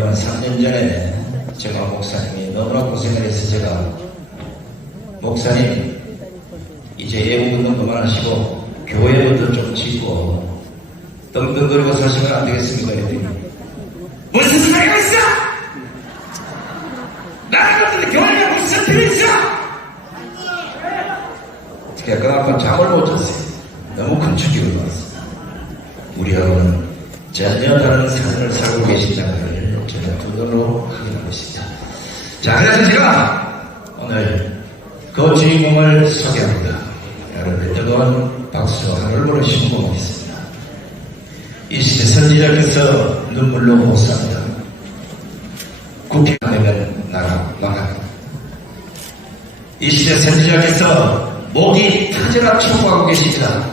3년 전에 제가 목사님이 너무나 고생을 해서 제가 목사님 이제 예고운동 그만하시고 교회부터 좀 짓고 떵떵거리고 사시면 안 되겠습니까? 이랬더니 무슨 소리가 있어? 나는 같은데 교회가 무슨 필요 있어? 제가 그만큼 잠을 못 잤어요. 너무 큰 충격을 받았어요. 우리하고는 전혀 다른 삶을 살고 계신다는 걸 제가 두 눈으로 확인하고 있습니다. 자, 그래서 제가 오늘 그 주인공을 소개합니다. 여러분 뜨거운 박수와 하늘을 보내시고 고맙습니다. 이 시대 선지자께서 눈물로 호소합니다. 굽히 안되면 나가 나가. 이 시대 선지자께서 목이 터져라 청구하고 계십니다.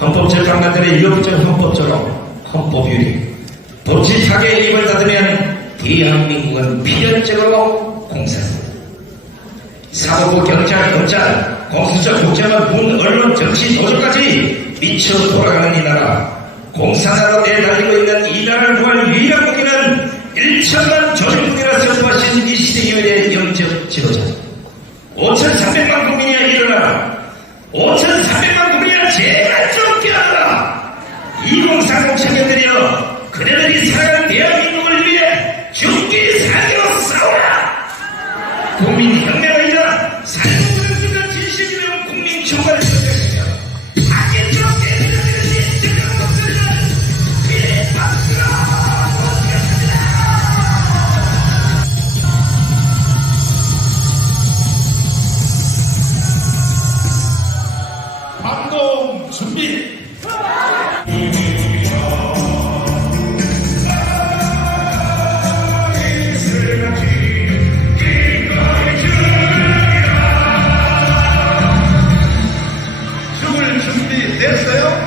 헌법재판관들의 유럽적 헌법처럼 헌법유리 법치타계의 입을 닫으면 대한민국은 필연적으로 공산입니다. 사법부, 경찰, 검찰, 공수처, 국정원, 군, 언론, 정치, 노조까지 미쳐 돌아가는 이 나라, 공산화로 내달리고 있는 이 나라를 구할 유일한 무기는 1천만 조직군이라 선포하신 이 시대 이후의 영적 지도자. 5,300만 국민이야 일어나라. 5,300만 국민이야 제발 좀 깨어나라. 2030 청년들이여, 그대들이 살아가는 대한민국을 위해 죽기 살기로 싸우라. 국민혁명이자 살고는 순간 진실이면 국민 총괄을 선택하며 파괴스럽게 되는 진정한 목소리를 미래 박수로 보겠습니다. 반동 준비. 죽을 준비 됐어요?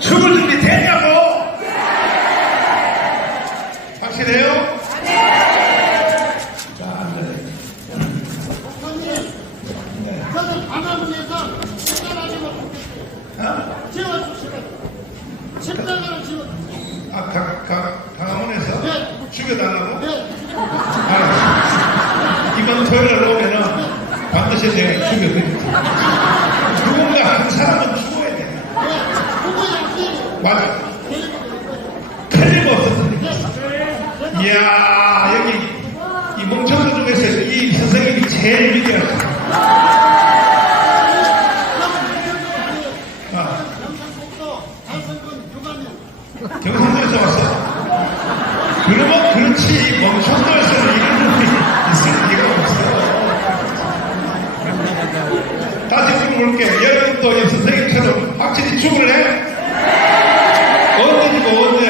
죽을 준비 됐냐고? 확실해요? 자, 앉아요. 저는 방화문에서 식단하시고 지어주시면 식단을 지어주시면 강화문에서 네. 죽여달라고? 네. 알았어. 이번 토요일에 오면은 반드시 내가 죽여드릴게. 누군가 한 사람은 죽어야 돼. 그거 약속이 맞아. 틀림없어. 이야, 여기 이 멍청들 중에서 이 선생님이 제일 위대하다. 경상도에서 왔어. 그러면 그렇지. 멍청도에서는 이런 놈이 있을 리가 없어. 다시 물어볼게. 여러분도 이 선생님처럼 확실히 죽을래? 언제 죽어, 언제?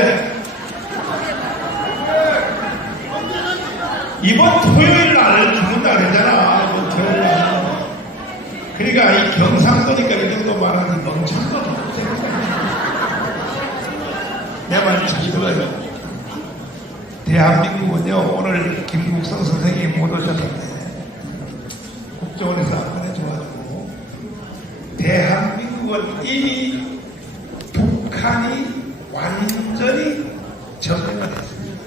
이번 토요일 날 죽는 날이잖아. 이번 토요일 날. 그러니까 이 경상도니까 이 정도 말하는 멍청도 내 말 잘 들어요. 대한민국은요, 오늘 김국성 선생님이 못 오셨는데, 국정원에서 안내줘가지고, 대한민국은 이미 북한이 완전히 점령을 했습니다.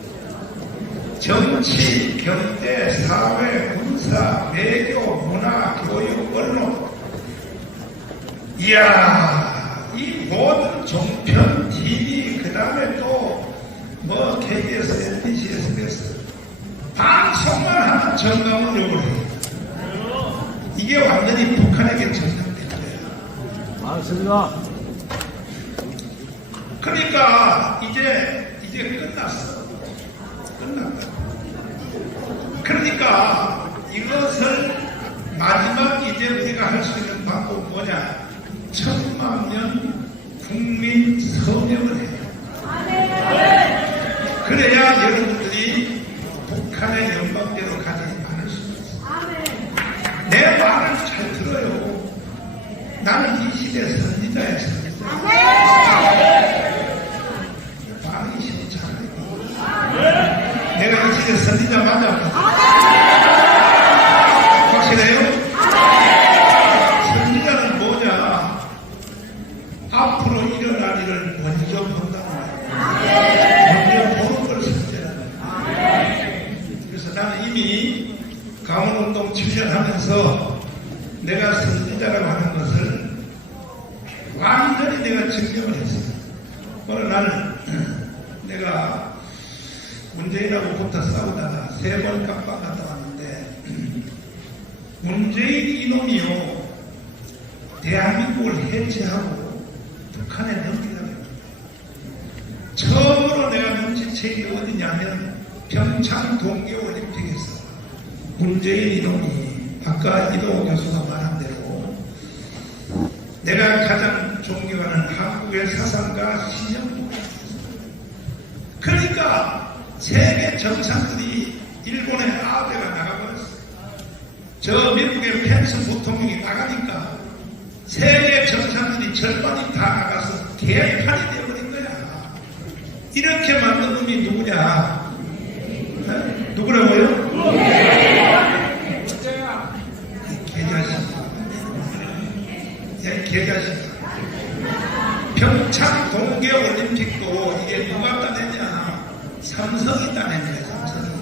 정치, 경제, 사회, 군사, 외교, 문화, 교육, 언론. 이야, 이 모든 종편, TV, 그 다음에 또, KBS, MBC, SBS. 방송만 하면 점령을 해요. 이게 완전히 북한에게 점령된 거예요. 맞습니다. 그러니까, 이제 끝났어. 끝났다. 그러니까, 이것을 마지막 이제 우리가 할 수 있는 방법은 뭐냐? 10,000년 국민 서명을 해요. 그래야 여러분들이 북한의 연방대로 가지 않을 수 있어요. 내 말을 잘 들어요. 나는 이 시대 선지자의 선지자. 말이 싫잖아요. 내가 이 시대 선지자 맞아? 확실해요? 선지자는 뭐냐? 나리를 먼저 본다는 거예요. 먼저 보는 걸 선제하는 거예요. 그래서 나는 이미 강원운동 7년 하면서 내가 선지자라고 하는 것을 완전히 내가 증명을 했어요. 오늘 나는 내가 문재인하고 붙어 싸우다가 3번 깜빡 갔다 왔는데 문재인 이놈이요 대한민국을 해체하고 북한에 넘기려고 합니다. 처음으로 내가 눈치챈 게 어디냐면 평창 동계올림픽에서 문재인 이놈이 아까 이동호 교수가 말한 대로 내가 가장 존경하는 한국의 사상가 신영복이었어요. 그러니까 세계 정상들이 일본의 아베가 나가버렸어요. 저 미국의 펜스 부통령이 나가니까 세계 정상들이 절반이 다 나가서 개판이 되어버린 거야. 이렇게 만든 놈이 누구냐? 네? 누구라고요? 이 개자식. 평창 동계올림픽도 이게 누가 따냈냐? 삼성이 따낸 거야, 삼성이.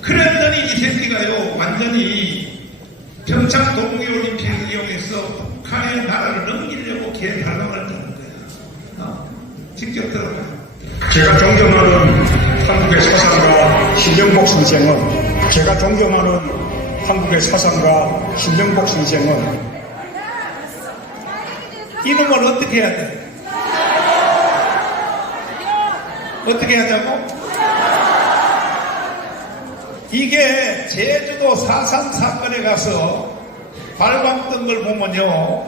그랬더니 이 새끼가요, 완전히 평창 동계올림픽을 이용해서 북한의 나라를 넘기려고 개발망을 떠는 거야. 직접 들어봐요. 제가 존경하는 한국의 사상가 신정복 선생은 이놈을 어떻게 해야 돼? 어떻게 하자고? 이게 제주도 4.3 사건에 가서 발광던 걸 보면요,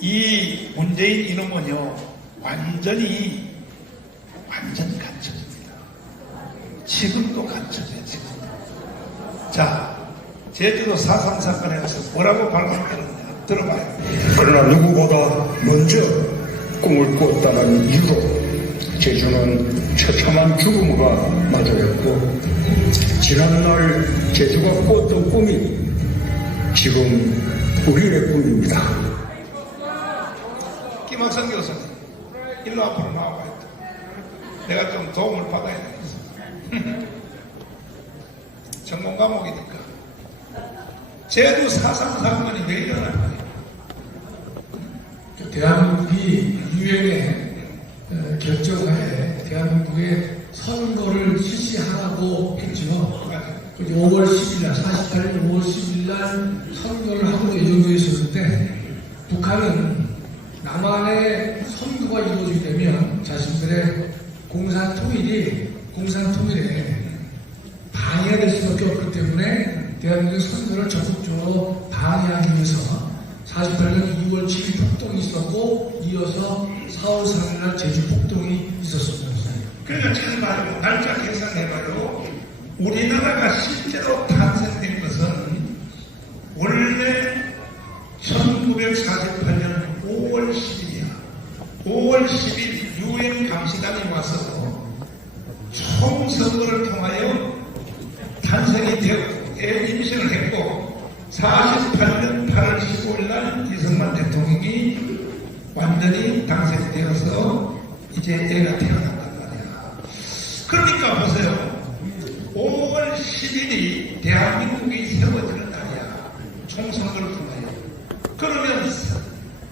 이 문재인 이놈은요, 완전히 갇혀집니다. 지금도 갇혀져요, 지금. 자, 제주도 4.3 사건에 가서 뭐라고 발광했느냐? 들어봐요. 그러나 누구보다 먼저 꿈을 꿨다는 이유로 제주는 처참한 죽음과 마주했고 지난날 제주가 꿨던 꿈이 지금 우리의 꿈입니다. 김학성 교수님, 일로 앞으로 나와봐요. 내가 좀 도움을 받아야 되겠어. 전공 과목이니까. 제주 4.3 사건이 왜 일어난 거예요? 대한민국이 유엔의 결정하에 대한민국의 선거를 실시하라고 했죠. 5월 10일 날, 48일 5월 10일 날 선거를 하고 예정되어 있었는데 북한은 남한의 선거가 이루어지게 되면 자신들의 공산통일에 방해가 될 수밖에 없기 때문에 대한민국의 선거를 적극적으로 방해하기 위해서 48년 2월 7일 폭동이 있었고 이어서 4월 3일 날 제주 폭동이 있었습니다. 그러니까 잘 말고 날짜 계산해봐요. 우리나라가 실제로 탄생된 것은 원래 1948년 5월 10일이야. 5월 10일 유엔 감시단이 와서 총선거를 통하여 탄생이 되었고 임신을 했고 48년 8월 15일 날 이승만 대통령이 완전히 당선되어서 이제 애가 태어난단 말이야. 그러니까 보세요. 5월 10일이 대한민국이 세워지는 날이야. 총선거를 통하여. 그러면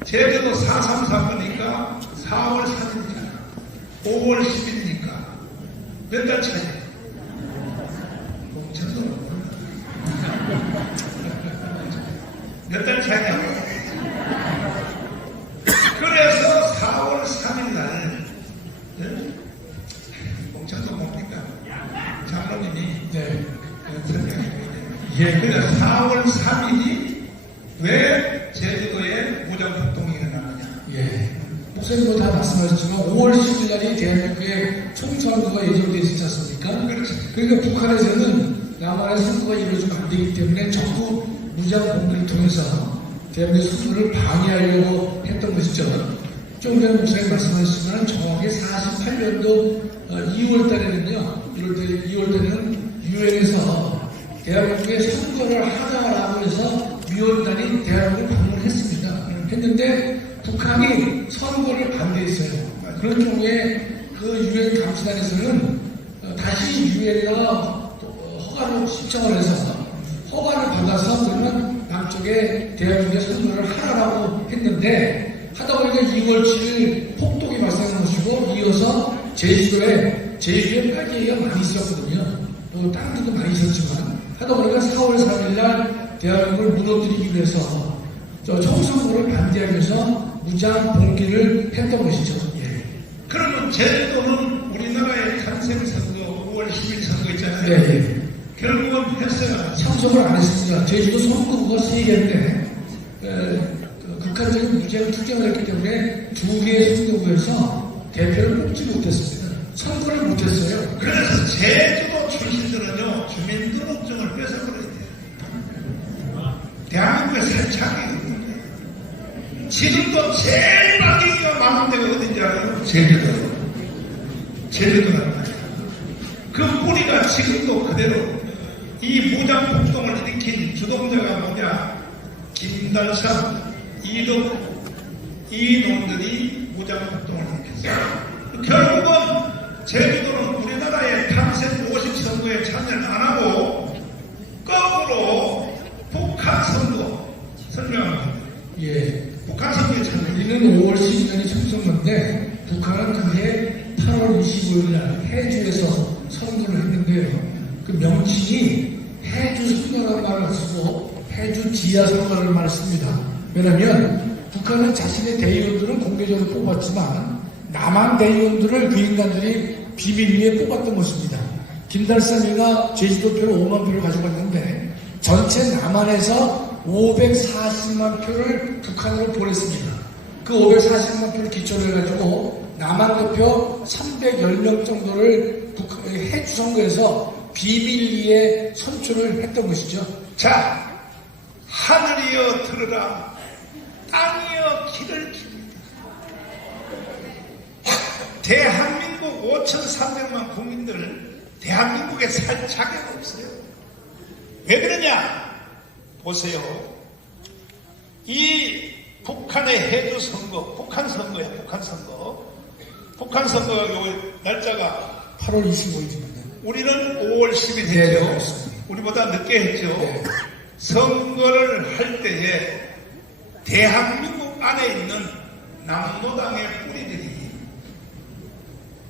제주도 4.3 사건이니까 4월 3일이잖아. 5월 10일이니까 몇 달 차이야? 몇 달 차이냐고. 그래서 4월 3일 날, 공천도 뭡니까? 장로님이 설명해 보이네요. 그래서 4월 3일이 왜 제주도에 무장폭동이 일어나느냐. 목사님도 다 말씀하셨지만 5월 10일 날이 대한민국의 총선거가 예정되어 있지 않습니까? 그렇죠. 그러니까 북한에서는 남한의 선거가 이루어지면 안 되기 때문에 전부 무장 공격을 통해서 대한민국 선거를 방해하려고 했던 것이죠. 좀 전에 목사님 말씀하셨지만 정확히 48년도 2월 달에는요, 2월 달에는 유엔에서 대한민국의 선거를 하자라고 해서 위원단이 대한민국을 방문했습니다. 했는데 북한이 선거를 반대했어요. 그런 경우에 그 유엔 감시단에서는 다시 유엔에다가 허가를 신청을 해서 허가를 받아서 그러면 남쪽에 대한민국에 선거를 하라고 했는데 하다 보니까 2월 7일 폭동이 발생한 것이고 이어서 제주도에 빨갱이가 많이 있었거든요. 또 다른 데도 많이 있었지만 하다 보니까 4월 3일 날 대한민국을 무너뜨리기 위해서 총선거를 반대하기 위해서 무장 봉기를 했던 것이죠. 예. 그러면 제주도는 우리나라의 탄생선거 5월 10일 선거 있잖아요. 네. 결국은 했어요. 참석을 안 했습니다. 제주도 선거구가 3개인데 극한적인 무장 투쟁을 했기 때문에 2개의 선거구에서 대표를 뽑지 못했습니다. 선거를 못했어요. 그래서 제주도 출신들은요, 주민등록증을 뺏어버려야 돼요. 대한민국에 살짝이 없는데. 지금도 제일 막히기가 많은 데가 어딘지 알아요? 제주도. 제주도란 말이에요. 그 뿌리가 지금도 그대로 이 무장폭동을 일으킨 주동자가 뭐냐? 김달삼, 이덕, 이 놈들이 무장폭동을 일으켰어요. 결국은 제주도는 우리나라의 탄생 50선거에 참여를 안 하고 거꾸로 북한 선거 설명합니다. 예. 북한 선거에 참여. 우리는 5월 12일이 총선인데 북한은 그게 8월 25일 날 해주에서 선거를 했는데요. 그 명칭이 해주 선거라는 말을 쓰고 해주 지하 선거라는 말을 씁니다. 왜냐하면 북한은 자신의 대의원들은 공개적으로 뽑았지만 남한 대의원들을 그 인간들이 비밀리에 뽑았던 것입니다. 김달삼이가 제주도표를 5만 표를 가져갔는데 전체 남한에서 540만 표를 북한으로 보냈습니다. 그 540만 표를 기초로 해가지고 남한 대표 310명 정도를 해주 선거에서 비밀리에 선출을 했던 것이죠. 자, 하늘이여 들으라, 땅이여 귀를 깁니다. 대한민국 5,300만 국민들 대한민국에 살 자격 없어요. 왜 그러냐? 보세요. 이 북한의 해주 선거, 북한 선거야, 북한 선거. 북한 선거가 요 날짜가 8월 25일입니다. 우리는 5월 10일 했죠. 네, 그렇습니다. 우리보다 늦게 했죠. 네. 선거를 할 때에 대한민국 안에 있는 남노당의 뿌리들이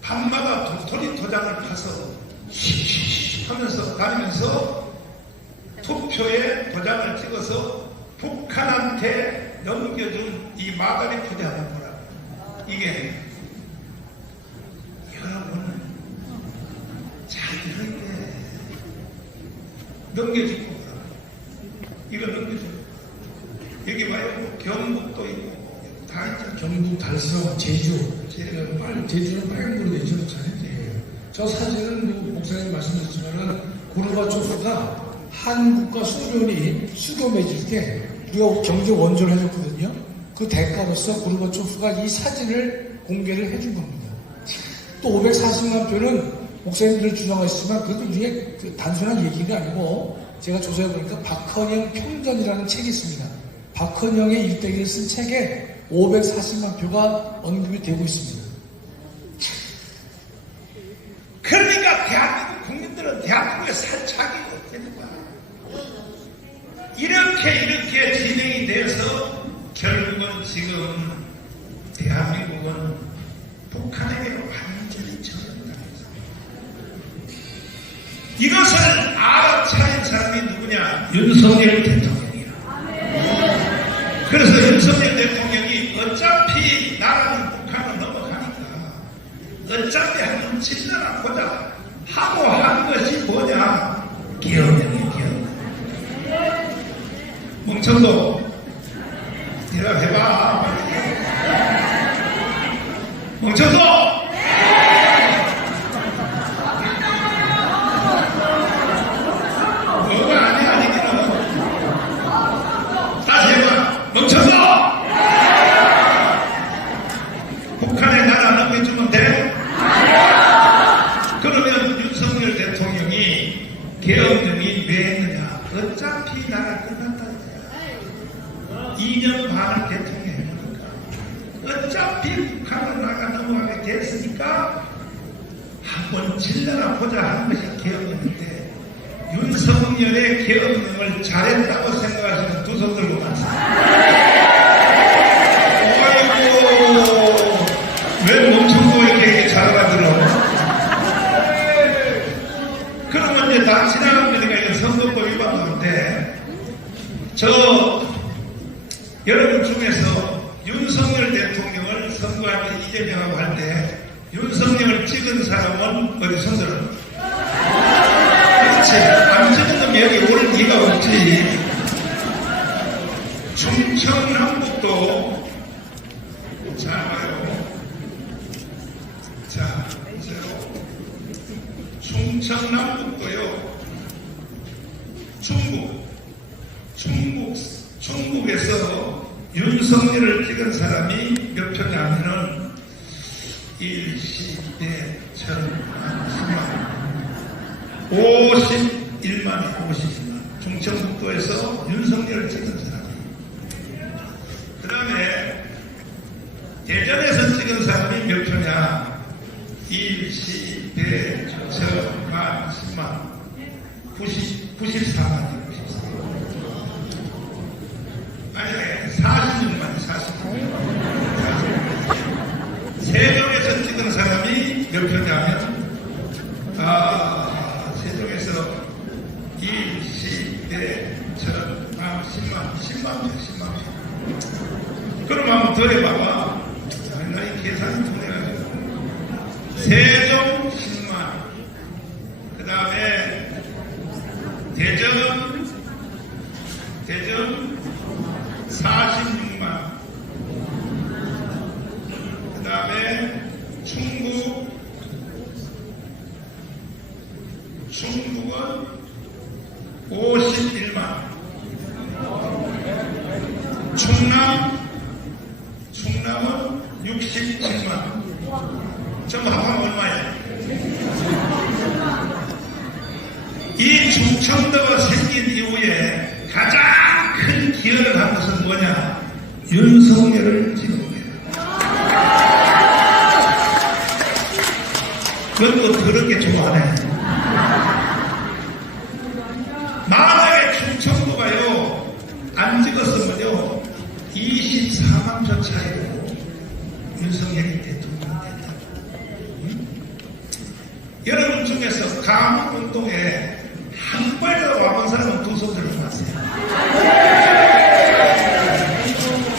밤마다 도토리 도장을 파서 슉슉슉 하면서 다니면서 투표에 도장을 찍어서 북한한테 넘겨준 이 마가리 포장을 보라. 이게 여러분 잘 들어야 돼. 넘겨주고 보라. 이거 넘겨주고 여기 봐요. 경북도 있고 다 있잖아. 경북, 달성, 제주. 제주는 빨간불로 되죠. 저 사진은 목사님 말씀하셨지만 고르바초프가 한국과 소련이 수교 맺을 때 우리가 경제 원조를 해줬거든요. 그 대가로서 고르바초프가 이 사진을 공개를 해준 겁니다. 또 540만 표는 목사님들 주장하시지만 그것도 이게 단순한 얘기가 아니고 제가 조사해보니까 박헌영 평전이라는 책이 있습니다. 박헌영의 일대기를 쓴 책에 540만 표가 언급이 되고 있습니다. 그러니까 대한민국 국민들은 대한민국에 살 자격이 없다는 거야. 이렇게 진행이 돼서 결국은 지금 대한민국은 북한에게 완전히 전염당했어. 이것을 알아차린 사람이 누구냐? 윤석열 대통령이야. 그래서 윤석열 대통령이 어차피 나라는 북한을 넘어가니까 어차피 한번 치려나 보자 하고 한 것이 뭐냐? 기업령이야, 기업령. 멍청도 대답해봐. 멍청도! 뭐가 아니기는. 다시 해봐. 멍청도! 북한에 나라 넘겨주면 돼? 그러면 윤석열 대통령이 계엄령이 왜 했느냐? 어차피 나라 끝났다. 2년 반을 대통령 해보니까 어차피 북한은 나가 넘어가게 됐으니까 한번 질러나 보자 하는 것이 계엄령인데 윤석열의 계엄령을 잘했다고 생각하시는 두 손 들고 가세요. 아이고 왜 멈추고 이렇게 잘 알아들어? 그러면 이제 다 지나간 거니까 이건 선거법 위반인데 여러분 중에서 윤석열 대통령을 선거할 때 이재명하고 할 때 윤석열을 찍은 사람은 어디 손들어? 그렇지. 안 찍은 놈이 여기 오를 리가 없지. 충청남북도 자 봐요. 자 보세요. 충청남북도요. 충북에서 윤석열을 찍은 사람이 몇 표냐 하면은 1, 10, 100, 1000만, 51만이 51만. 충청북도에서 윤석열을 찍은 사람이. 그 다음에 대전에서 찍은 사람이 몇 표냐? 1, 10, 100, 1000만, 10만, 94만이. 아니, 46만, 46만. 세종에서 찍은 사람이 몇 표냐면, 세종에서 1, 10, 100, 1000, 10만 표. 그럼 한번 더 해봐봐. 나이 계산이 통해가지고. 세종 10만. 그 다음에, 대전 46만. 그 다음에 충북은 51만. 충남은 67만. 전부 합하면 얼마야? 이 충청도가 생긴 이후에 가장 큰 기여를 한 것은 뭐냐? 윤석열을 찍은 거예요. 그것도 더럽게 좋아하네. 만약에 충청도가요, 안 찍었으면요, 24만 표 차이로 윤석열이 대통령이 됐다. 여러분 중에서 강운동에 한 번이라도 와본 사람은 두 손 들고 가세요.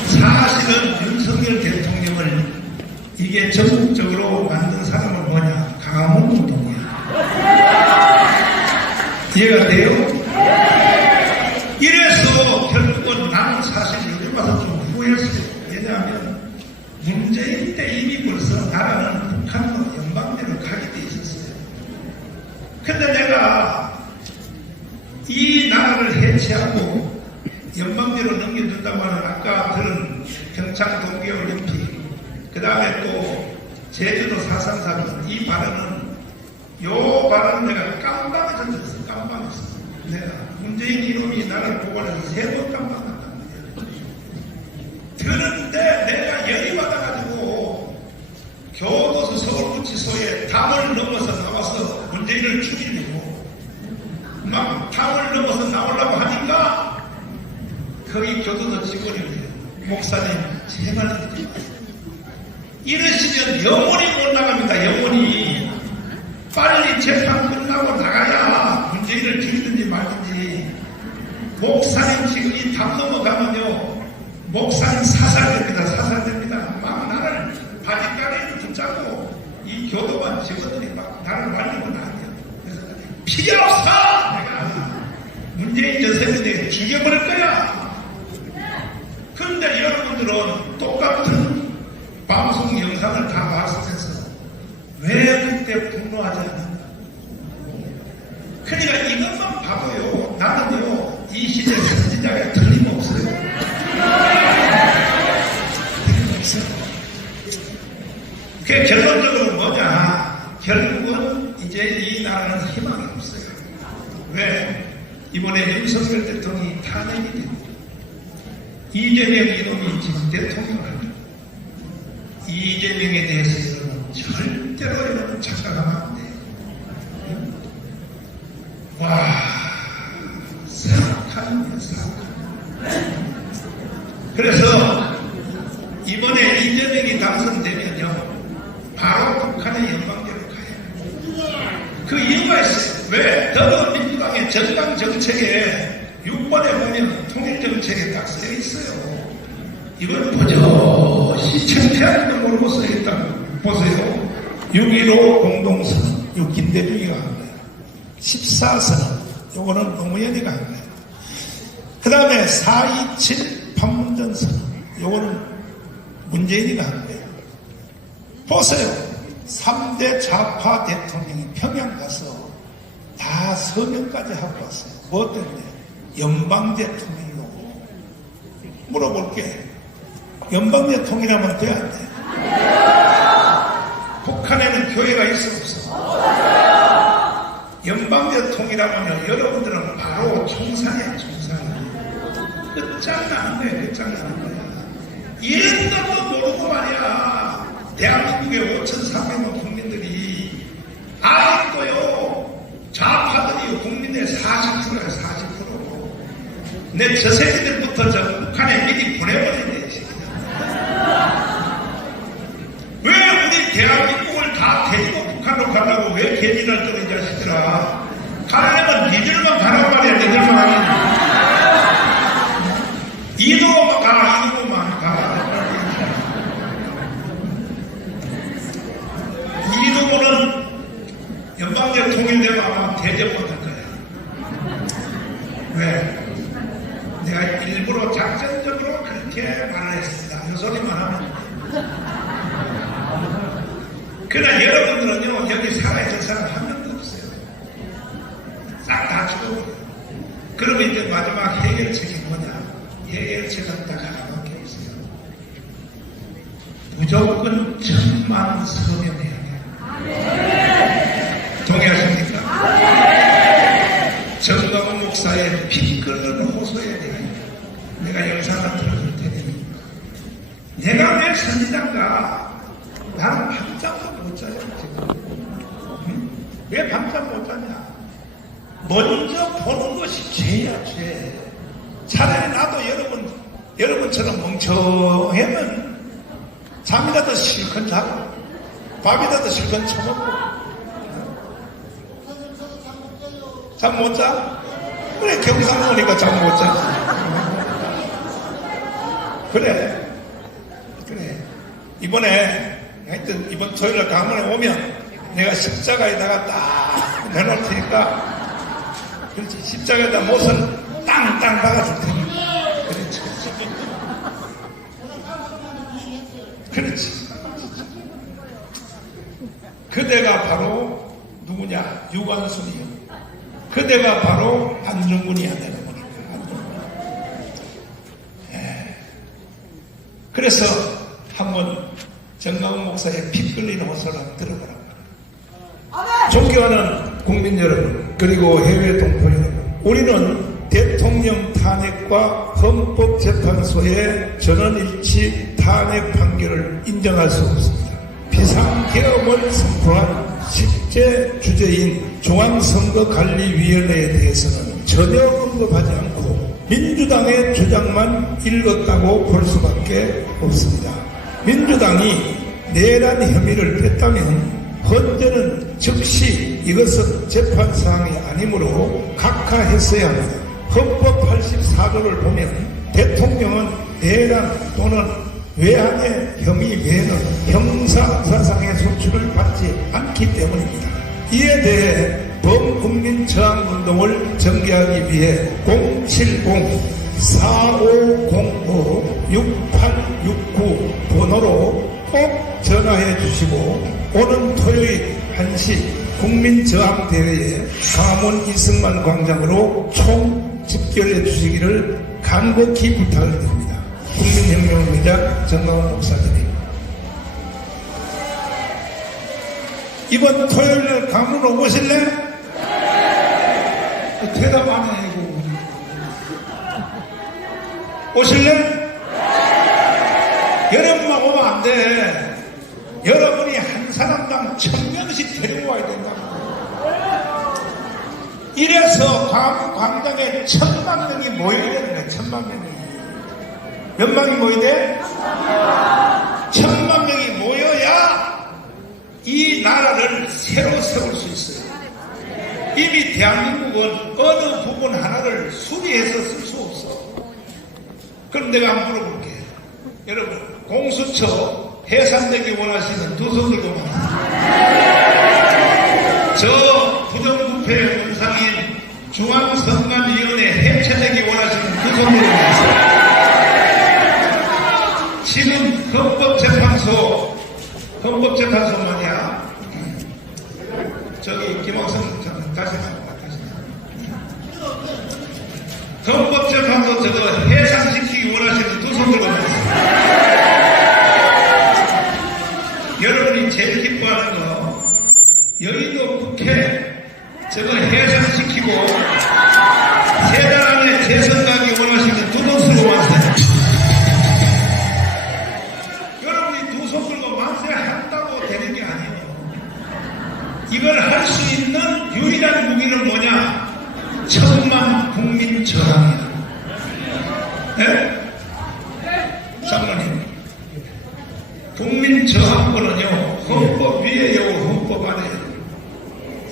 사실은 윤석열 대통령을 이게 전국적으로 만든 사람은 뭐냐? 강운동이야. 이해가 돼요? 이래서 결국은 나는 사실 요즘 와서 좀 후회했어요. 왜냐하면 문재인 때 이미 벌써 나라는 북한으로 연방대로 가게 돼 있었어요. 근데 내가 이 나라를 해체하고 연방대로 넘겨준다고 하는 아까 들은 평창 동계올림픽, 그 다음에 또 제주도 4.3 이 발언은 요 발언은 내가 깜빡해졌어. 깜빡했어. 내가 문재인 이놈이 나라를 보관해서 3번 깜빡했단 말이야. 그런데 내가 열이 받아가지고 교도소 서울구치소에 담을 넘어서 나와서 문재인을 죽이려고 막 담을 넘어서 나오려고 하니까 거기 교도소 직원이 목사님 제발 하지 마세요. 이러시면 영원히 못 나갑니다. 영원히. 빨리 재판 끝나고 나가야 문재인을 죽이든지 말든지. 목사님 지금 이 담 넘어가면요 목사님 사살됩니다. 사살됩니다. 막 나를 바지가리를 붙잡고 이 교도관 직원들이 막 나를 말리고 나가요. 그래서 필요 없어! 내가 문재인 전세는 내가 죽여버릴 거야. 그런데 여러분들은 똑같은 방송 영상을 다 봤으면서 왜 그때 분노하지 않는가? 그러니까 이것만 봐도요, 나는요, 이 시대 선지자가 틀림없어요. 틀림없어요. 그 결론적으로 뭐냐? 결국은 이제 이 나라는 희망이 없어요. 왜? 이번에 윤석열 대통령이 탄핵이 됩니다. 이재명 이놈이 지금 대통령을 합니다. 이재명에 대해서는 절대로 여러분 착각하면 안 돼요. 와, 사악합니다, 사악합니다. 그래서 이번에 이재명이 당선되면요, 바로 북한의 연방제로 가요. 그 이유가 있어요. 왜? 더불어민주당의 정당 정책에 6번에 보면 통일정책에 딱 써 있어요. 이걸 버젓이 창피하지도 모르고 써 있다. 보세요. 6.15 공동선, 요 김대중이가 한 거예요. 14선언, 요거는 노무현이가 한 거예요. 그 다음에 4.27 판문점선언, 요거는 문재인이가 한 거예요. 보세요. 3대 좌파 대통령이 평양 가서 다 서명까지 하고 왔어요. 뭐 때문에? 연방대통령으로. 물어볼게. 연방대통령이라면 돼, 안 돼? 북한에는 교회가 있어, 없어? 연방대통령이라면 여러분들은 바로 총상이야, 총상. 끝장나는 거야, 끝장나는 거야. 이런 것도 모르고 말이야. 대한민국의 5,300만 국민들이 아직도요, 좌파들이 국민의 40%야, 40%. 내 저 새끼들부터 저 북한에 미리 보내버려야 돼, 이 새끼들. 왜 우리 대한민국을 다 데리고 북한으로 가려고 왜 개진을 떠는 자식들아. 가려면 니들만 가라고 말이야, 니들만 가면. 이도만 가라, 이도만 가라. 이도는 연방제 통일되면 아마 대접 받을 거야. 왜? 내가 일부러 작전적으로 그렇게 말을 했습니다. 이 소리만 하면. 그러나 여러분들은요, 여기 살아있는 사람 한 명도 없어요. 싹 다 죽어버려요. 그러면 이제 마지막 해결책이 뭐냐? 해결책은 딱 하나밖에 없어요. 무조건 1,000만 서명해야 돼요. 동의하십니까? 정광훈 목사의 피 끓는 호소해야 돼요. 내가 영상을 들어줄 테니. 내가 왜 선지자인가? 나는 밤잠도 못 자요, 지금. 응? 왜 밤잠 못 자냐? 먼저 보는 것이 죄야, 죄. 차라리 나도 여러분처럼 멍청하면 잠이라도 실컷 자고, 밥이라도 실컷 처먹고. 잠 못 자? 그래, 경상 오니까 잠 못 자. 그래. 이번에, 하여튼, 이번 토요일날 강원에 오면 내가 십자가에다가 딱 내놓을 테니까, 그렇지. 십자가에다 못을 땅땅 박아줄 테니. 그렇지. 그렇지. 그대가 바로 누구냐? 유관순이요. 그대가 바로 안중근이야, 내가 보니까. 그래서 한번 정광훈 목사의 피 끓이는 호소를 한번 들어보라고. 존경하는 국민 여러분, 그리고 해외 동포 여러분, 우리는 대통령 탄핵과 헌법재판소의 전원일치 탄핵 판결을 인정할 수 없습니다. 비상계엄을 선포한 실제 주제인 중앙선거관리위원회에 대해서는 전혀 언급하지 않고 민주당의 주장만 읽었다고 볼 수밖에 없습니다. 민주당이 내란 혐의를 뺐다면 헌재는 즉시 이것은 재판사항이 아니므로 각하했어야 합니다. 헌법 84조를 보면 대통령은 내란 또는 외환의 혐의 외에는 형사사상의 소출을 받지 않기 때문입니다. 이에 대해 범국민 저항운동을 전개하기 위해 070-4505-6869 번호로 꼭 전화해 주시고 오는 토요일 1시 국민저항대회에 강화문 이승만 광장으로 총 집결해 주시기를 간곡히 부탁을 드립니다. 국민혁명의장 정광훈 목사님, 이번 토요일날 강문 오실래? 대답 안 해, 이거. 오실래? 여러분만 오면 안 돼. 여러분이 한 사람당 1000명씩 데리고 와야 된다고. 이래서 광장에 1000만 명이 모여야 되는 거야. 1000만 명이. 몇 명이 모여야 돼? 1000만 명이 모여야 이 나라를 새로 세울 수 있어요. 이미 대한민국은 어느 부분 하나를 수리해서 쓸 수 없어. 그럼 내가 한번 물어볼게요. 여러분, 공수처 해산되기 원하시는 두 손 들고 저 부정부패 원상인 중앙선관위원회 해체되기 원하시는 두 손 들고 지금 헌법재판소만이야. 저기 김학성 다시 나와. 헌법재판소 저거 해산시키기 원하시는 두 손 들고 여러분이 제일 기뻐하는 거 여의도 국회 저거 해산시키고 세 달 안에 재선 가기 원하시는 두 손 들고 만세. 여러분이 두 손 들고 만세한다고 되는 게 아니에요. 이걸 할 수 있는 유일한 무기는 뭐냐? 1000만 국민 저항이야. 네? 장로님, 국민 저항권은요, 헌법 위에요, 헌법 아래요?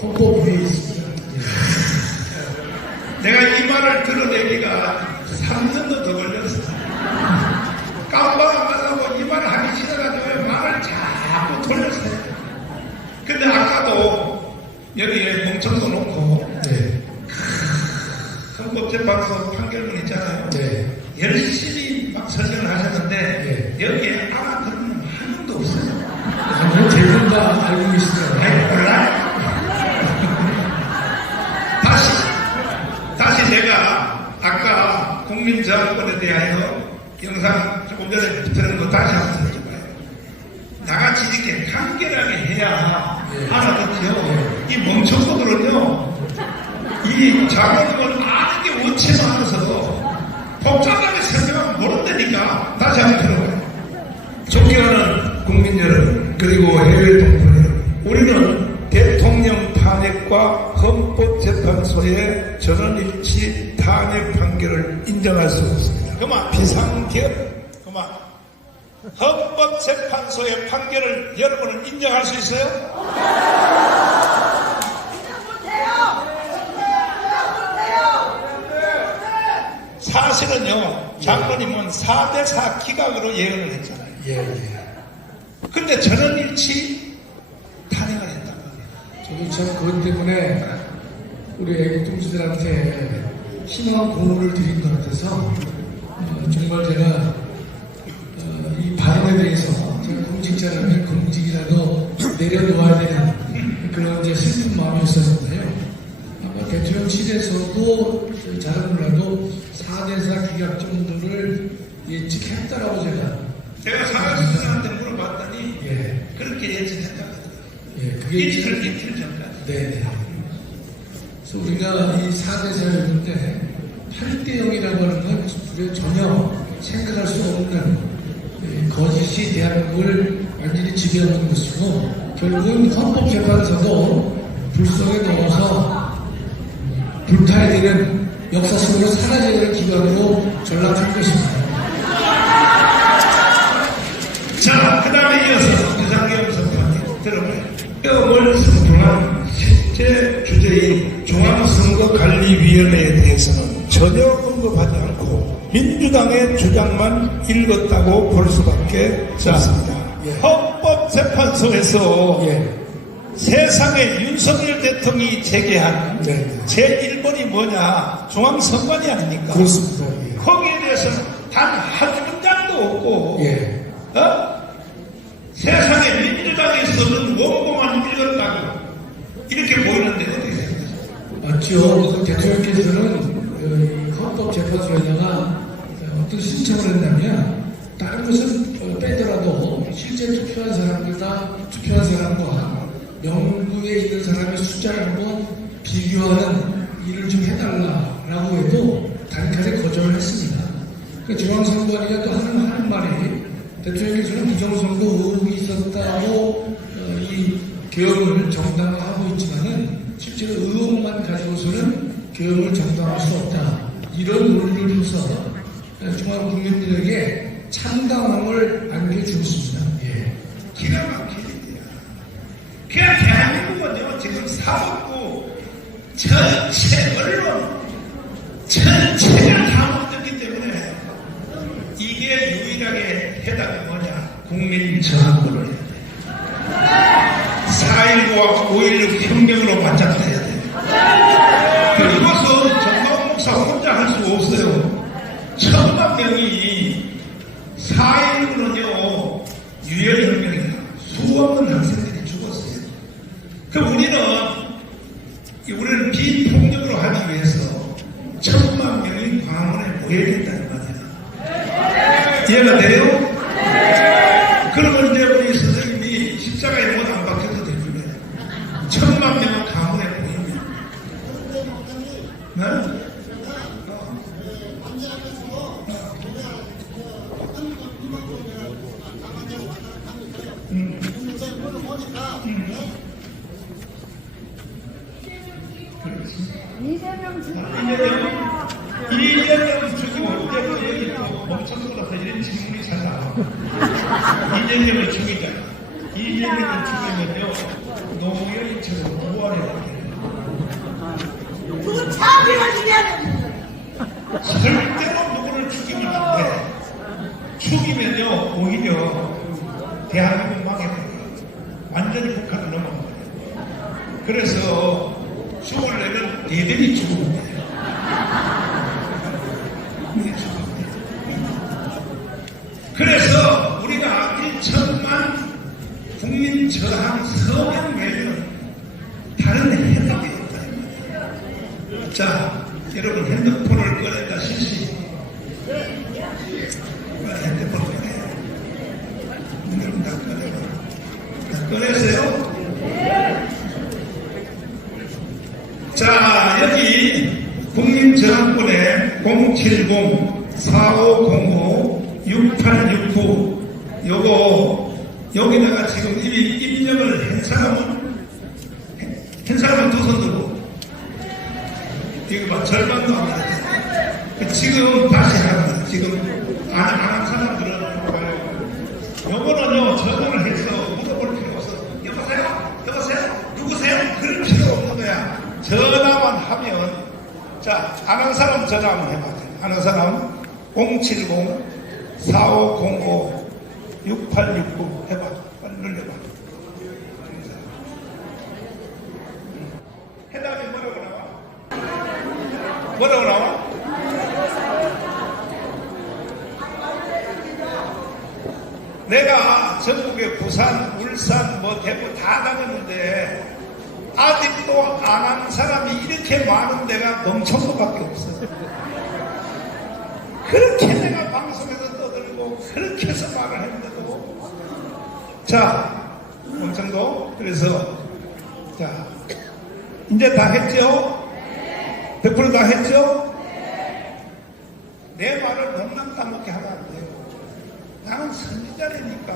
헌법 위에 있습니다. 내가 이 말을 들어내기가 3년도 더 걸렸어. 깜빡 안 하고 이 말을 하기 싫어가지고 말을 자꾸 돌렸어요. 근데 아까도 여기에 멍청도 놓고, 네. 헌법재판소 판결문 있잖아요. 네. 열심히 막 설명을 하셨는데, 여기에 알아듣는 놈 한 명도 없어요. 아니, 대부분 다 알고 계시잖아요. 아니, 몰라? 다시 내가 아까 국민저항권에 대하여 영상 조금 전에 들은 거 다시 한번 들어줘봐요. 나같이 이렇게 간결하게 해야 알아듣죠. 이 멍청도들은요, 이 장로님을 아는 게 원체 많아서 복잡하게 설명하면 모른다니까. 다시 한번 들어봐요. 존경하는 국민 여러분, 그리고 해외 동포 여러분, 우리는 대통령 탄핵과 헌법재판소의 전원일치 탄핵 판결을 인정할 수 없습니다. 그만 비상결, 그만. 헌법재판소의 판결을 여러분은 인정할 수 있어요? 사실은요, 장로님은 4대4 기각으로 예언을 했잖아요. 근데 전원일치 탄핵을 했단 말이에요. 저도 참 그것 때문에 우리 애기 동지들한테 희망 공로를 드린 것 같아서 정말 제가 이 발언에 대해서 제가 공직자라면 공직이라도 내려놓아야 되는 그런 이제 슬픈 마음이었었는데요. 아마 대통령실에서도 잘은 몰라도 4대4 기각 정도를 예측했다라고 제가 사회수사한테 물어봤더니 그렇게 예측했다고 하더라고요. 그게 이틀 전까지. 네. 그래서 우리가 이 4대4를 볼 때 8대0이라고 하는 건 우리가 전혀 생각할 수 없는 거짓이 대한민국을 완전히 지배하고 있는 것이고, 결국은 헌법재판소도 불 속에 넣어서 불타야 되는 역사 속으로 사라져야 되는 기관으로 전락한 것입니다. 자, 그 다음에 이어서 유상경 선생님 들어봐요. 뼈을 선포한 실제 주제인 중앙선거관리위원회에 대해서는 전혀 언급하지 않고 민주당의 주장만 읽었다고 볼 수밖에 없습니다. 헌법재판소에서 세상에 윤석열 대통령이 제기한 제1번이 뭐냐? 중앙선관위 아닙니까? 그렇습니다. 거기에 대해서는 단 한 문장도 없고 세상에 민주당이 쓰는 원고만 읽었다고 이렇게 보이는데 어떻게 생각하세요? 맞죠. 대통령께서는 헌법재판소에다가 어떤 신청을 했냐면, 다른 것은 빼더라도 실제 투표한 사람들과 투표한 사람과 명부에 있는 사람의 숫자를 한번 비교하는 일을 좀 해달라라고 해도 단칼에 거절을 했습니다. 그러니까 중앙선관위가 또 하는 말이, 대통령께서는 부정선거 의혹이 있었다고 계엄을 정당화하고 있지만은 실제로 의혹만 가지고서는 계엄을 정당화할 수 없다. 이런 논리를 줘서 정말 국민들에게 참담함을 안겨주었습니다. 예. 기가 막히는데요. 그냥 대한민국은요, 지금 사법부 전체 언론, 전체가 다 묻었기 때문에 이게 유일하게 해답이 뭐냐? 국민저항군을 해야 돼. 4.19와 5.16 혁명으로 맞짱을 해야 돼. 이것은 정광훈 목사 혼자 할 수 없어요. 1,000만 명이 4.19는요, 유혈혁명이다. 수없는 학생들이 죽었어요. 그럼 우리는 비폭력으로 하기 위해서 1,000만 명이 광화문에 모여야 된다는 말이야. 이해가 돼요? 그러면 이제 우리 선생님이 십자가에 못 안 박혀도 될 거예요. 1,000만 명은 광화문에 모이면. 네? 이재명 죽이고 여기 또 멈춰서라서 이런 질문이 잘 나와. 이재명을 죽이자. 이재명을 죽이면요, 노무현처럼 부활해야 돼요. 그건 자기가 죽여야 돼. 절대로 누구를 죽이면 안 돼. 죽이면요, 오히려 대한민국 망해버려요. 완전히 북한을 넘어가요. 그래서 죽으려면 대대이 죽으면 돼요. 그래서 우리가 1,000만 국민 저항 서명 외에는 다른 해답이 없다. 자, 여러분 핸드폰을 꺼낸다 실시. 핸드폰 꺼내요. 여러분 다 꺼내요. 다 꺼내세요? 자, 여기 국민저항권에 070-4505-6869 요거 여기다가 지금 이미 입력을 한 사람은 두 손 들고 이거 봐, 절반도 안 되죠. 지금 다시 합니다. 지금 안 한 사람들은 봐요. 요거는요, 전화를 해서 물어볼 필요 없어. 여보세요? 여보세요? 누구세요? 그럴 필요 없는 거야. 전화만 하면, 자, 안 한 사람 전화 한번 해봐. 안 한 사람 070-4505-6869 해봐. 빨리 눌러봐. 해답이 뭐라고 나와? 뭐라고 나와? 내가 전국에 부산, 울산, 대구 다 다녔는데 아직도 안 한 사람이 이렇게 많은 데가 농촌도밖에 없어요. 그렇게 내가 방송에서 떠들고 그렇게 해서 말을 했는데도 자, 농촌도 그래서 자, 이제 다 했죠? 100% 다 했죠? 내 말을 농담 따먹게 하면 안 돼요. 나는 선지자라니까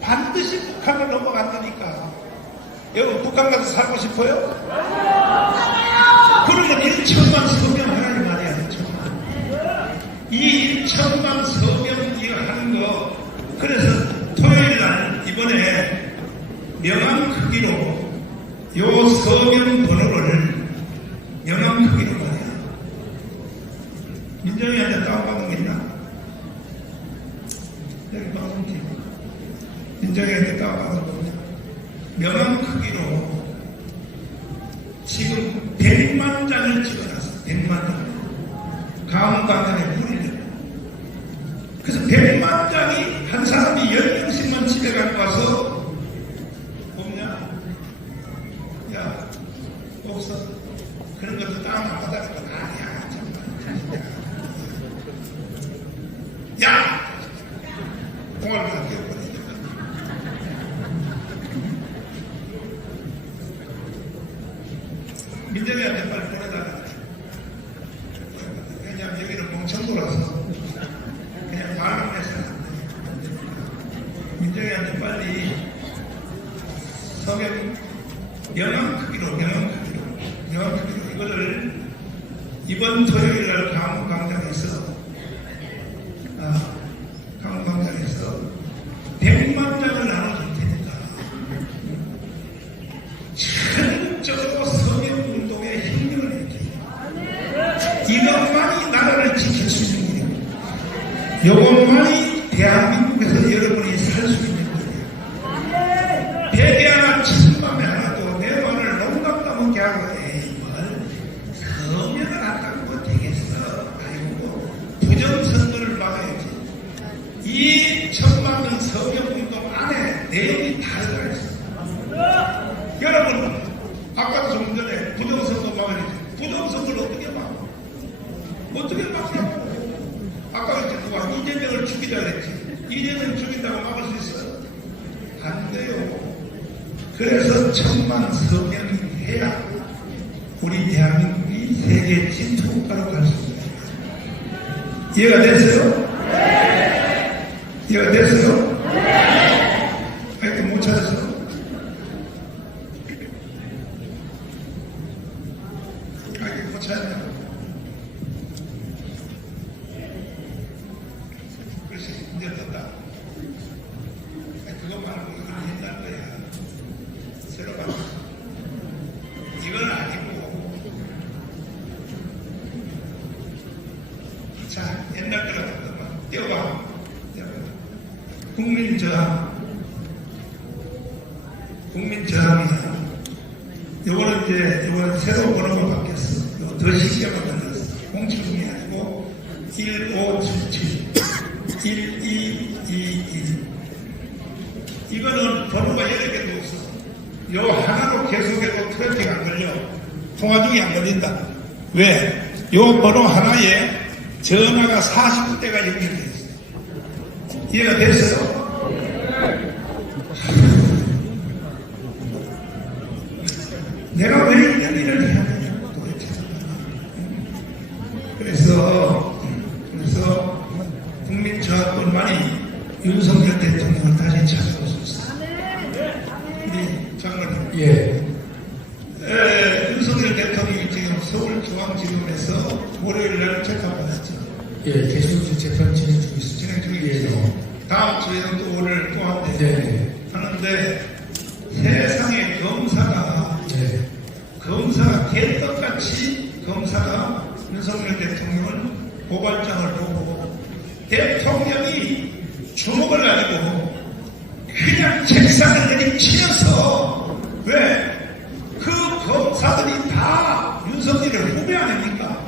반드시 북한을 넘어간다니까. 여러분 북한 가서 살고 싶어요? 그러면 1천만 서명 하라는 말이야. 1천만. 이 1천만 서명 이거 하는 거 그래서 토요일날 이번에 명함 크기로 요 서명 번호를 명함 크기로 말이야. 민정이한테 다운받은 게 있나? 여기 방송팀 민정이한테 다운받은 거 명함 크기로 지금 100만 장을 찍어놨어. 100만 장. 가운가운에 뿌리려. 그래서 100만 장이 한 사람이 10명씩만 집에 갖고 와서 없냐? 야, 없어. 그런 것도 다운 안 받아갈 건 아니야. 정말. 야! 공을 갈게요. 민정이한테 빨리 보내달라. 왜냐하면 여기는 멍청도라서 그냥 말만 해서는 안 돼. 민정이한테 빨리 서명 명함 크기로 이거를 이번 토요일 날 강원광장에서 100만 장을 나눠줄 테니까 전국적으로 서명운동에 혁명을 일으키고 이것만이 나라를 지킬 수 있는 일입니다. 이것만이 대한민국에서 여러분이 살 수 있는 거예요. 베개 하나 침밤에 하나도 내 말을 농담담하게 하고 에이 뭘 서명을 한다고 되겠어. 아이고 부정선거를 막아야지. 이 천만년 서명운동 안에 내용이 다 들어가 있어요. 여러분 아까도 좀 전에 부정선거 막아야지. 부정선거를 어떻게 막 어떻게 막냐고. 아까 이제 누가 이재명을 죽이자 그랬지. 이재명 죽인다고 막을 수 있어요? 안 돼요. 그래서 천만 서명이 해야 우리 대한민국이 세계 진투국가로 갈 수 있습니다. 이해가 됐어요? 이해가 됐어요? 하여튼 못 찾았어? 하여튼 못 찾았냐고. 그래서 이제 떴다. 그거 말고 이건 옛날 거야. 새로 봐. 이건 아니고. 자, 옛날 거라고 띄워봐. 국민저항이야. 요거는 새로 번호가 바뀌었어. 요거 더 신기하게 만들었어. 070이 아니고 1577 1222. 이거는 번호가 여러 개도 없어. 요 하나로 계속해도 트래픽 안 걸려. 통화 중에 안 걸린다. 왜? 요 번호 하나에 전화가 40대가 연결돼 있어. 이해가 됐어요? 내가 왜 이런 일을 해야 되냐고 도대체. 그래서 국민저항뿐만이 윤석열 대통령을 다시 찾아올 수 있어. 우리 장관님. 예. 윤석열 대통령이 지금 서울중앙지검에서 월요일날 재판받았죠. 예, 계속 재판 진행 중에 있습니다. 진행 중에 있어요. 다음 주에는 또 오늘 또 한대 네. 하는데 세상의 검사가 개떡같이 검사가 윤석열 대통령을 고발장을 보고 대통령이 주먹을 가지고 그냥 책상을 내리치면서 왜? 그 검사들이 다 윤석열의 후배 아닙니까?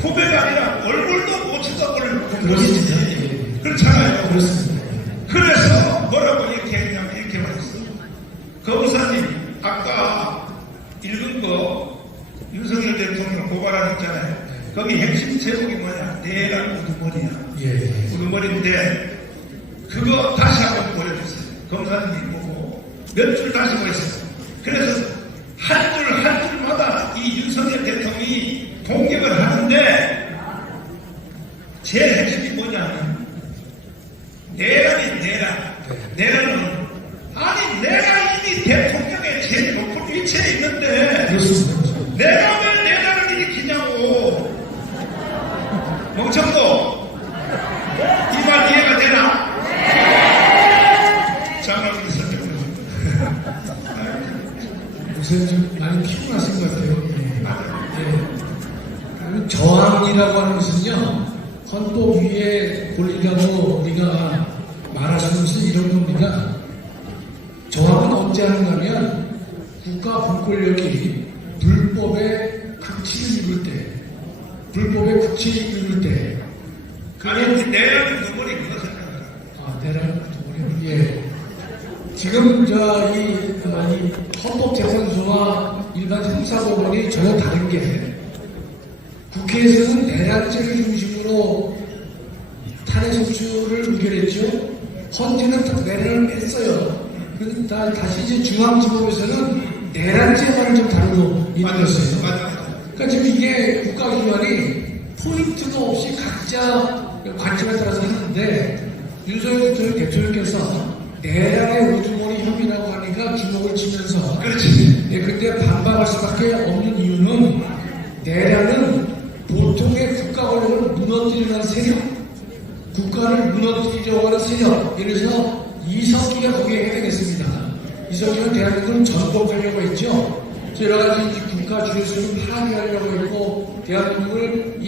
후배가 아니라 얼굴도 못 쳐다볼 그렇지. 그렇잖아요. 그렇습니다. 그래서 뭐라고 이렇게 했냐면 이렇게 말했어요. 검사님 아까 읽은 거 윤석열 대통령 고발안 있잖아요. 거기 핵심 제목이 뭐냐? 내란 우두머리야. 예. 우두머리인데 그거 다시 한번 보여주세요. 검사님 보고 몇 줄 다시 보였어요. 그래서 한 줄 한 줄마다 이 윤석열 대통령이 공격을 하는데 제일 핵심이 뭐냐면 내란이 내란은 아니 내가 이미 대통령의 제일 높은 위치에 있는데 그렇습니다. 내가 왜 내란을 일으키냐고. 멍청도 이 말 이해가 되나? 장관님 설명해. 요새 좀 많이 피곤하신 것 같아요. 예. 저항이라고 하는 것은요, 헌법 위에 권리라고 우리가 말할 수 있는 것은 이런 겁니다. 저항은 언제 하는가 하면 국가 분권력이 불법의 극치를 이룰 때, 아니 내란 우두머리 그거 생각해요. 내란 우두머리. 예. 지금 이 헌법재판소와 일반 형사법원이 전혀 다른 게, 국회에서는 내란죄를 중심으로 탄핵 소추를 의결했죠. 헌재는 내란을 뺐어요. 그런데 다시 이제 중앙지법에서는 내란죄만을 좀 다루고 있는 것이에요. 그러니까 지금 이게 국가기관이 포인트가 없이 각자 관점에 따라서 하는데, 윤석열 대통령께서 내란의 우두머리 혐의라고 하니까 주목을 치면서 그렇지. 예, 근데 반박할 수밖에 없는 이유는 내란은 보통의 국가 권력을 무너뜨리는 세력, 국가를 무너뜨리려고 하는 세력, 예를 들어서 이석기가 거기에 해당했습니다. 이석기는 대한민국을 전복하려고 했죠. 여러 가지 이제 국가 주체성을 파괴하려고 했고 대한민국을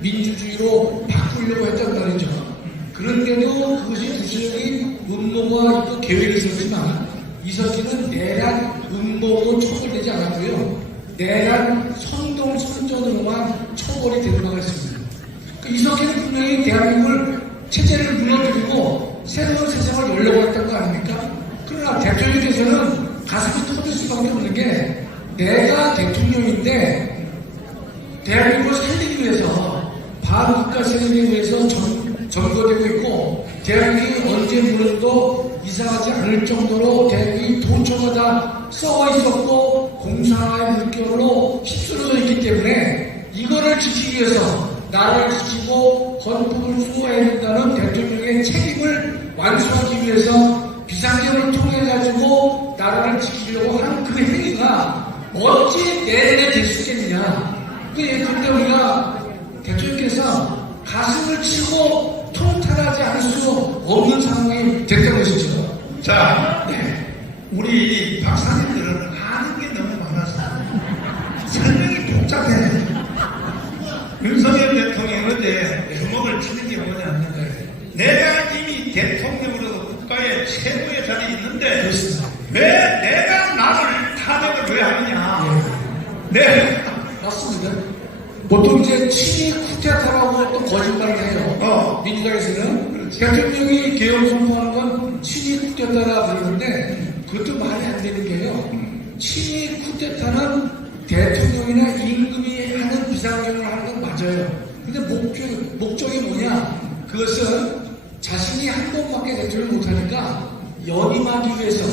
민주주의로 바꾸려고 했단 말이죠. 그런데도 그것이 구체적인 음모가 있고 계획이 있었지만 이석기는 내란 음모로 처벌되지 않았고요. 내란 선동선전으로만 처벌이 되는 바가 있습니다. 이석기는 분명히 대한민국을 체제를 무너뜨리고 새로운 세상을 열려고 했던 거 아닙니까? 그러나 대통령께서는 가슴이 터질 수밖에 없는 게 내가 대통령인데 대한민국을 살리기 위해서 반국가 세력에 의해서 점거되고 있고 대한민국이 언제 무너져도 이상하지 않을 정도로 대한민국이 도처마다 썩어 있었고 공산화의 물결로 휩쓸어져 있기 때문에 이거를 지키기 위해서 나라를 지키고 헌법을 수호해야 된다는 대통령의 책임을 완수하기 위해서 비상계를 통해 가지고 나라를 지키려고 하는 그 행위가 어찌 내년에 될 수 있겠느냐. 그런데 우리가 대통령께서 가슴을 치고 통탄하지 않을 수 없는 상황이 됐던 것이죠. 자, 우리 박사님들은 아는 게 너무 많아서 설명이 복잡해. 윤석열 대통령이 어제 주먹을 치는 게 뭐냐면 내가 이미 대통령으로 국가의 최고의 자리에 있는데 왜 내가 나를 탄핵을 왜 하느냐. 네. 맞습니다. 보통 이제 친위 쿠데타라고 또 거짓말을 해요. 민주당에서는 대통령이 개헌 선포하는 건 친위 쿠데타라 그러는데 그것도 말이 안 되는 게요. 친위 쿠데타는 대통령이나 임금이 하는 비상경을 하는 건 맞아요. 근데 목적이 뭐냐? 그것은 자신이 한 번밖에 대통령을 못하니까 연임하기 위해서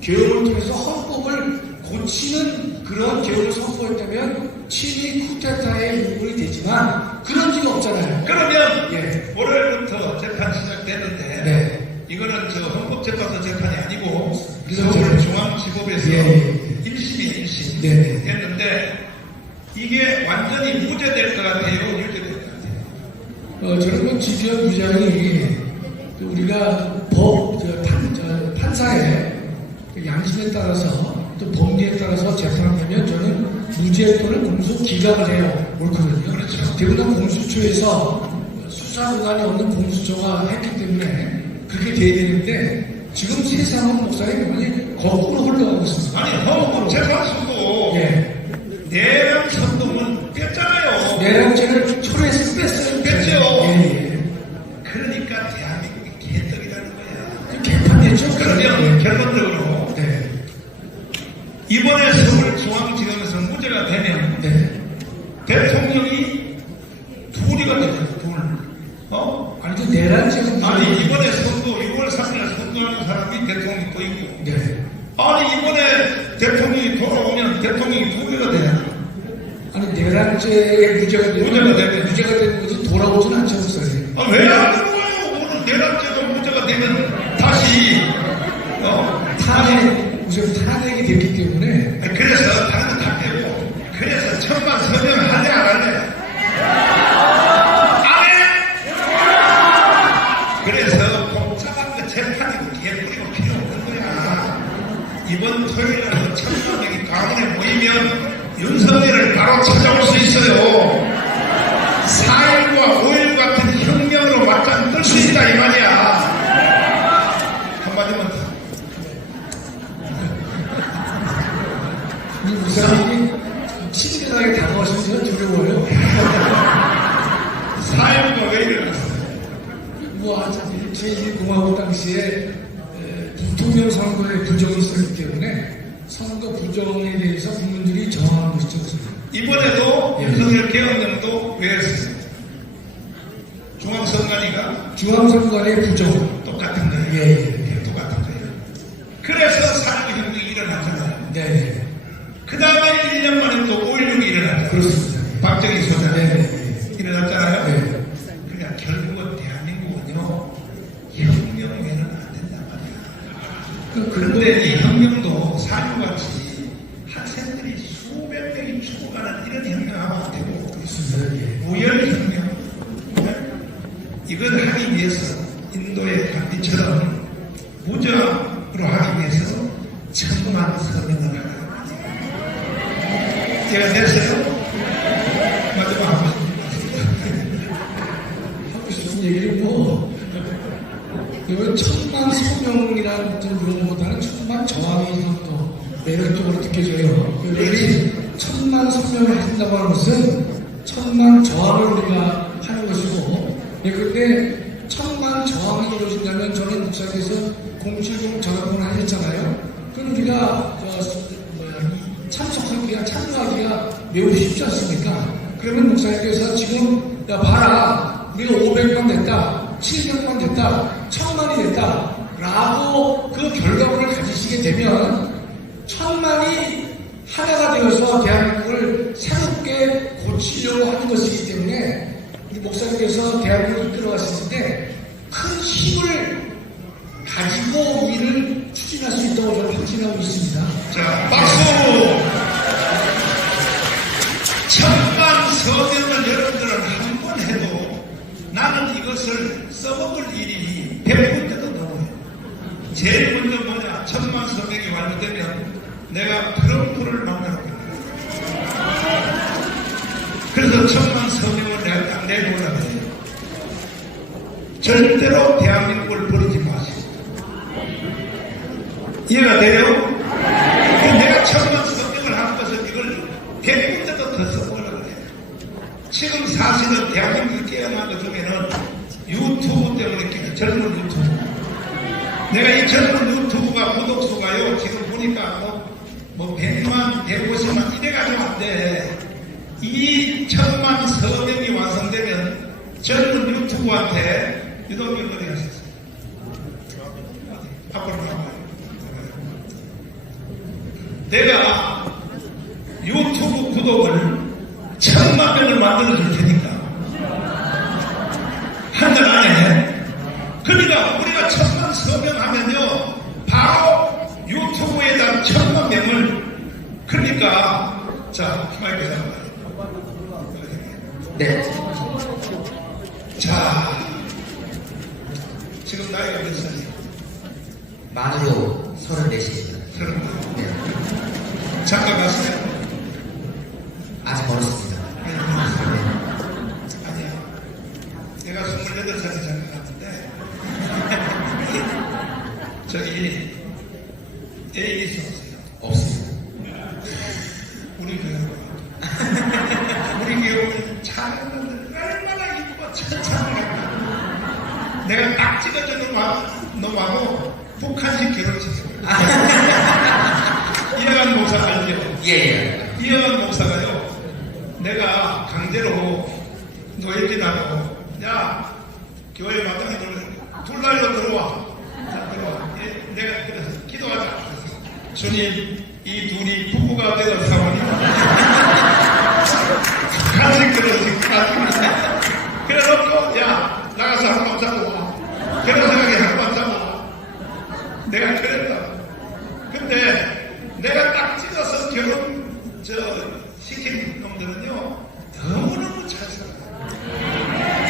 개헌을 통해서 헌법을 고치는 그런 개헌을 선포했다면 친위 쿠데타의 인물이 되지만 그런 적이 없잖아요. 그러면 월요일부터 재판 시작되는데 이거는 저 헌법재판소 재판이 아니고 서울중앙지법에서 1심이 1심 했는데 이게 완전히 무죄될 것 같아요? 유죄될 것 같아요? 저는 뭐 지지현 부장이 우리가 판사의 양심에 따라서 또 법리에 따라서 재판하면 저는 무죄 또는 공소 기각을 해요. 옳거든요. 그렇죠. 대부분 공수처에서 수사기관이 없는 공수처가 했기 때문에 그렇게 돼야 되는데 지금 세상은 목사님 많이 거꾸로 흘러가고 있습니다. 아니, 헌법재판소도 내란 선동은 뺐잖아요. 내란죄를 철회해서 뺐어요. 뺐죠. 그러니까 대한민국이 개떡이라는 거야. 개판됐죠. 그러면 결론적으로 이번에 서울중앙지검에서 무죄가 되면 대통령이 둘이가 되잖아요. 아니, 내란죄가 아니, 이번에 선거 6월 3일에 선거하는 사람이 대통령이 또 있고 아니, 이번에 대통령이 돌아오면 대통령이 두 개가 되잖아. 아니, 내란죄에 무죄가 되는 거지 돌아오진 않죠, 목사님. 왜 안 들어와요? 오늘 내란죄도 무죄가 되면 다시 탄핵이 됐기 때문에. 그래서 다른 다 빼고 그래서 천만 서명 할래 안 할래? 안 해? 그래서 복잡한 거 재판이고 개뿔이고 필요 없는 거야. 이번 토요일날 1,000만 명이 강원에 모이면 윤석열을 바로 찾아올 수 있어요. 4.19와 5.19 같은 혁명으로 맞짱 뜰 수 있다 이 말이야. 한마디만 더. 이 무사님이 친밀하게 다가오시면 두려워요. 4.19가 왜 일어났어요? 제1공화국 당시에 부통령 선거에 부정이 있었기 때문에 선거 부정에 대해서 국민들이 저항한 것이죠. 이번에도 윤석열 개헌령도 왜 했어요? 중앙선관위의 부정. 똑같은 거예요. 똑같은 거예요. 그래서 사회혁명이 일어났잖아요. 그 다음에 1년 만에 또 5.16이 일어났죠. 그렇습니다. 박정희 소장 일어났잖아요. 그러니까 결국은 대한민국은요 혁명 외에는 안 된단 말이야. 그런데 이 혁명도 사유같이 학생들이 수백 명이 죽어가는 이런 혁명하면 안 되고 무혈혁명 이걸 하기 위해서 인도의 간디처럼 무적으로 하기 위해서 1000만 서명을 하라. 제가 됐어요? 마지막 한 번. 하고 싶은 얘기는 이건 1000만 소명이라는 그런보다는 1000만 저항이 더 매력적으로 느껴져요. 우리 1000만 소명을 한다고 하는 것은 1000만 저항을 우리가 하는 것이고, 그런데 1000만 저항이 이루어진다면 저는 목사께서 070 전화번호 하셨잖아요. 그럼 우리가 참여하기가 매우 쉽지 않습니까? 그러면 목사님께서 지금 야 봐라 우리가 500만 됐다 700만 됐다 1000만이 됐다 라고 그 결과물을 가지시게 되면 1000만이 하나가 되어서 대한민국을 새롭게 고치려고 하는 것이기 때문에 우리 목사님께서 대한민국을 이끌어갔을 때 큰 힘을 가지고 일을 추진할 수 있다고 저는 확신하고 있습니다. 자, 박수! 1000만 서명을 여러분들은 한 번 해도 나는 이것을 써먹을 일이 100번째도 넘어요. 제일 먼저 뭐냐? 1000만 서명이 완료되면 내가 트럼프를 만나러 갑니다. 그래서 1000만 서명을 내가 딱 내놓으려고 해요. 절대로 대한민국을 버리지 마시고. 이해가 돼요? 내가 1000만 서명을 한 것은 이걸 100군데도 더 써보려고 해요. 지금 사실은 대한민국이 깨어난 것 중에는 유튜브 때문에 깨어난 젊은 유튜브. 내가 이 젊은 유튜브가 구독수가요, 지금 보니까 뭐 100만, 150만 이래가지고 안 돼. 이 1000만 서명이 완성되면 젊은 유튜브한테 유동규 어디 가셨어요? 앞으로 나와요. 내가 유튜브 구독을 1000만 명을 만들어 줄 테니까 한 달 안에. 그러니까 우리가 1000만 서명하면요 바로 유튜브에다 1000만 명을. 그러니까 자 마이크 잡아요. 네. 자 지금 나이가 몇 살이에요? 만으로 34입니다. 네. 잠깐 갔어요? 아직 멀었습니다. 아니야. 내가 28살에 잠깐 갔는데 저기 애인이 있었어요. 없습니다. 우리 교회가 우리 교회는 잘했는데 얼마나 이쁘고 천천히 내가 딱 찍어줘 놈하고 북한식 결혼식이에요. 이해관 목사 알죠? 예. 이해관 목사가요, 내가 강제로 노예기나고, 야, 교회 마당에 둘 날로 들어와. 자, 들어와. 예, 내가 그래서 기도하자. 그래서, 주님, 이 둘이 부부가 되는 사원이 간식 결혼식 그래놓고, 야, 나가서 한번 잡고 와. 결혼생활에 한번 잡아. 내가 그랬다. 근데 내가 딱 찍어서 결혼 시킨 놈들은요 너무너무 잘 살아요.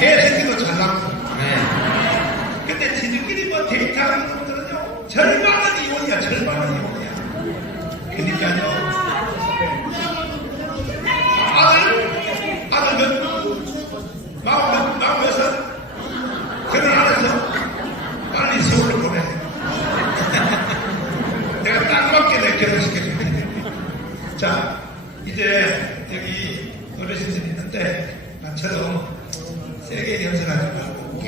개 새끼도 잘 낳고. 네. 근데 지들끼리 뭐 데이트하는 놈들은요 절반은 이혼이야. 절반은 이혼이야. 그러니까요 아들 몇 살? 결혼 안 해서 빨리 서울로 보내. 내가 딱 맞게 내 결혼시켜줄게. 자, 이제 여기 어르신들이 있는데 나처럼 세게 연설하지 말고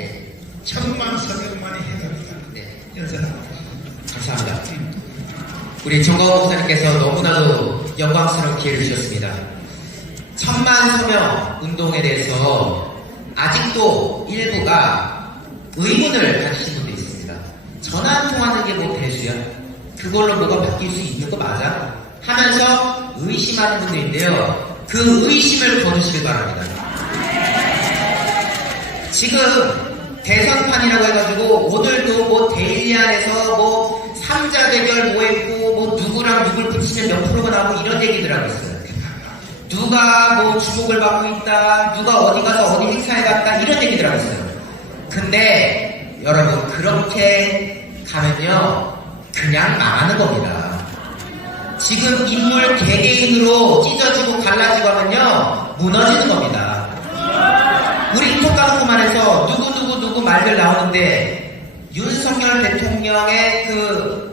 1000만 서명만이 해답이다. 연설하고 감사합니다. 우리 정광호 목사님께서 너무나도 영광스러운 기회를 주셨습니다. 1000만 서명 운동에 대해서 아직도 일부가 의문을 가지신 분도 있습니다. 전화 통화하는 게 뭐 대수야? 그걸로 뭐가 바뀔 수 있는 거 맞아? 하면서 의심하는 분도 있는데요. 그 의심을 거두시길 바랍니다. 지금 대선판이라고 해가지고 오늘도 뭐 데일리안에서 뭐 3자 숫자 대결 뭐 했고, 뭐 누구랑 누굴 붙이면 몇 프로가 나오고 이런 얘기들 하고 있어요. 누가 뭐 주목을 받고 있다, 누가 어디 가서 어디 행사에 갔다, 이런 얘기들 하고 있어요. 근데 여러분, 그렇게 가면요, 그냥 망하는 겁니다. 지금 인물 개개인으로 찢어지고 갈라지고 하면요, 무너지는 겁니다. 우리 이쪽 까놓고 말해서 누구 말들 나오는데 윤석열 대통령의 그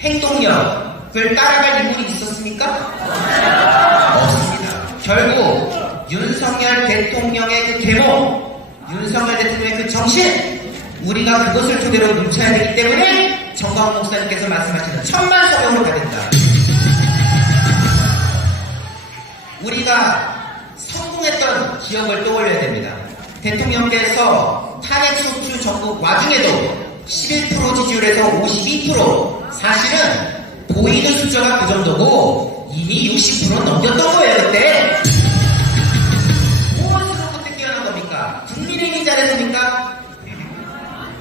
행동력을 따라갈 인물이 있었습니까? 없습니다. 결국 윤석열 대통령의 그 계몽, 윤석열 대통령의 그 정신, 우리가 그것을 토대로 뭉쳐야 되기 때문에 정광훈 목사님께서 말씀하시는 1000만 서명으로 가야 된다. 우리가 성공했던 기억을 떠올려야 됩니다. 대통령께서 탄핵 소추 전국 와중에도 11% 지지율에서 52%, 사실은 보이는 숫자가 그 정도고 이미 60% 넘겼던 거예요. 그때 무엇으로 그때 깨어난 겁니까? 국민의힘이 잘해서입니까?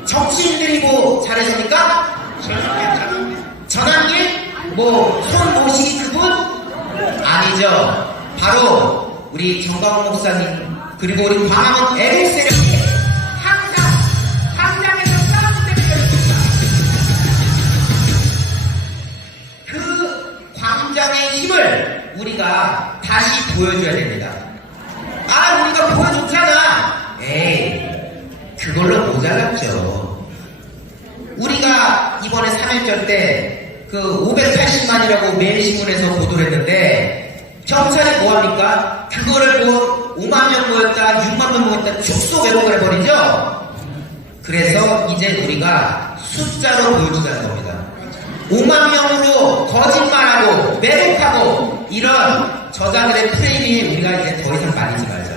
정치인들이 뭐 잘해서입니까? 전환길? 뭐 손 모시기 그분? 아니죠. 바로 우리 정광훈 목사님 그리고 우리 광화문 애국 세력이 항상 광장에서 싸우기 때문이었습니다. 그 광장의 힘을 우리가 다시 보여줘야 됩니다. 아, 우리가 보여줬잖아. 에이, 그걸로 모자랐죠. 우리가 이번에 3.1절 때 그 580만이라고 매일신문에서 보도를 했는데 경찰이 뭐합니까? 그거를 뭐 5만 명 모였다, 6만 명 모였다 축소 왜곡을 해버리죠? 그래서 이제 우리가 숫자로 보여주자는 겁니다. 5만 명으로 거짓말하고 매혹하고 이런 저자들의 프레임이 우리가 이제 더 이상 말리지 말자.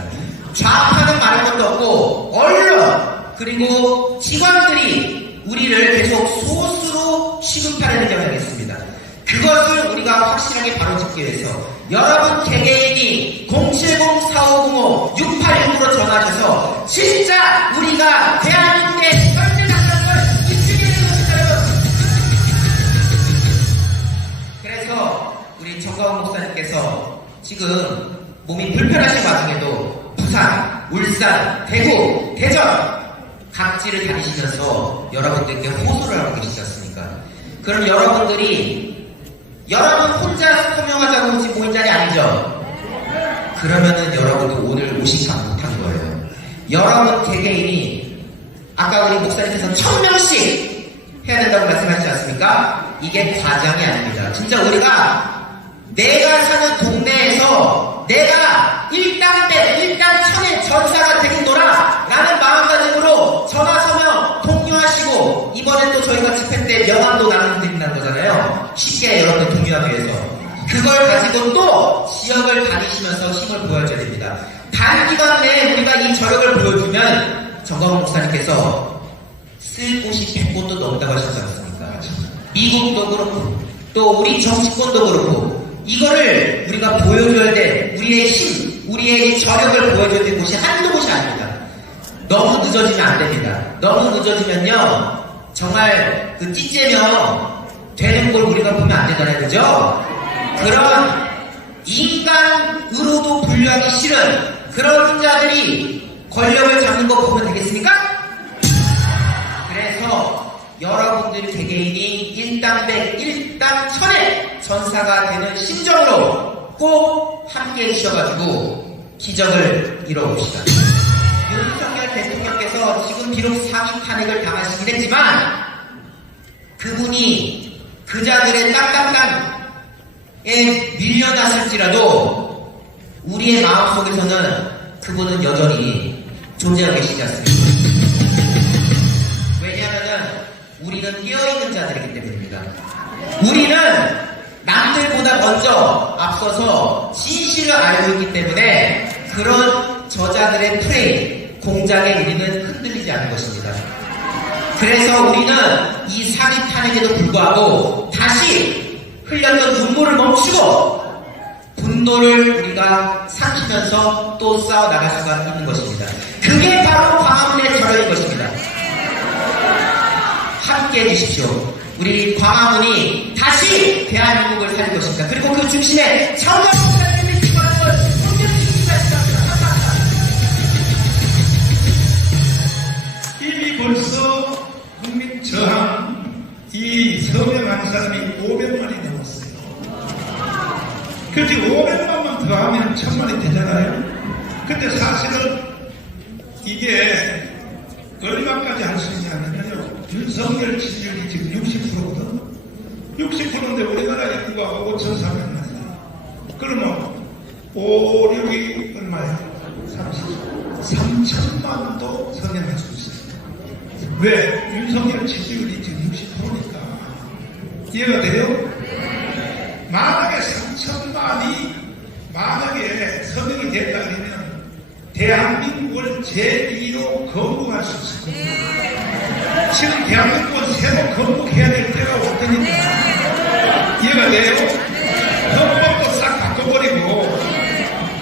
좌파는 말할 것도 없고 언론 그리고 직원들이 우리를 계속 소수로 취급하려는 경향이 있습니다. 그것을 우리가 확실하게 바로잡기 위해서 여러분 개개인이 070-4505-6819로 전화하셔서 진짜 우리가 대한민국의 절대당당을 입증해야 되는 것입니다. 그래서 우리 정광훈 목사님께서 지금 몸이 불편하신 와중에도 부산, 울산, 대구, 대전 각지를 다니시면서 여러분들께 호소를 하고 계시지 않습니까? 그럼 여러분들이 여러분 혼자 서명하자고 지금 모인 자리 아니죠? 그러면은 여러분들 오늘 오시지 못한 거예요. 여러분 개개인이 아까 우리 목사님께서 1000명씩 해야 된다고 말씀하시지 않습니까? 이게 과장이 아닙니다. 진짜 우리가 내가 사는 동네에서 내가 일당백, 일당천의 전사가 되겠노라 라는 마음가짐으로 전화서명 독려하시고 이번에 또 저희가 집회 때 명함도 나눠드린다는 거잖아요. 쉽게 여러분들 독려하기 위해서 그걸 가지고 또 지역을 다니시면서 힘을 보여줘야 됩니다. 단기간 내에 우리가 이 저력을 보여주면 정광훈 목사님께서 쓸 곳이 100곳도 넘다고 하셨지 않습니까? 미국도 그렇고 또 우리 정치권도 그렇고 이거를 우리가 보여줘야 돼. 우리의 힘, 우리의 저력을 보여줘야 될 곳이 한두 곳이 아닙니다. 너무 늦어지면 안 됩니다. 너무 늦어지면요 정말 그 찌째면 되는 걸 우리가 보면 안 되잖아요. 그죠? 그런 인간으로도 분류하기 싫은 그런 자들이 권력을 잡는 거 보면 되겠습니까? 그래서 여러분들 개개인이 일당백, 일당천의 전사가 되는 심정으로 꼭 함께 해주셔가지고 기적을 이뤄봅시다. 윤석열 대통령께서 지금 비록 사기 탄핵을 당하시긴 했지만 그분이 그자들의 딱딱함에 밀려났을지라도 우리의 마음속에서는 그분은 여전히 존재하고 계시지 않습니까? 왜냐하면 우리는 깨어있는 자들이기 때문입니다. 우리는 남들보다 먼저 앞서서 진실을 알고 있기 때문에 그런 저자들의 프레임, 공작에 우리는 흔들리지 않는 것입니다. 그래서 우리는 이 사기 탄핵에도 불구하고 다시 흘렸던 눈물을 멈추고 분노를 우리가 삼키면서 또 싸워 나갈 수가 있는 것입니다. 그게 바로 광화문의 저력인 것입니다. 함께 해주십시오. 우리 광화문이 다시 대한민국을 살릴 것입니다. 그리고 그 중심에 정광 목사님이 기도하는 걸 이미 벌써 국민 저항 이 서명한 사람이 500만이 넘었어요. 그렇지 500만만 더하면 1000만이 되잖아요. 근데 사실은 이게 얼마까지 할 수 있냐면요. 윤석열 지지율이 지금 60%거든. 60%인데 우리나라 인구가 5,400만이다. 그러면 5, 6이 얼마야? 3천만도 선행할 수 있어요. 왜? 윤석열 지지율이 지금 60%니까. 이해가 돼요? 만약에 3천만이 만약에 선행이 됐다 그러면 대한민국을 제2로 건국할 수 있습니다. 지금 대한민국은 새로 건국해야 될 때가 올 테니까. 이해가 돼요? 헌법도 싹 바꿔버리고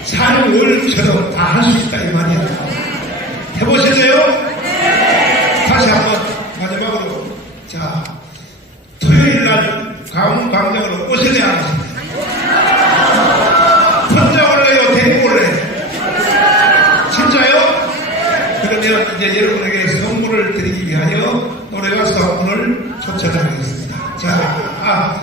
산 월처럼 다 할 수 있다 이 말이야. 해보실래요? 다시 한번 마지막으로 자 토요일날 광장으로 오실래요? 안 오실래요? 혼자 올래요? 데리고 올래요? 진짜요? 그러면 이제 여러분에게 선물을 드리기 위하여 노래 가수 한 분을 초청하겠습니다. 자,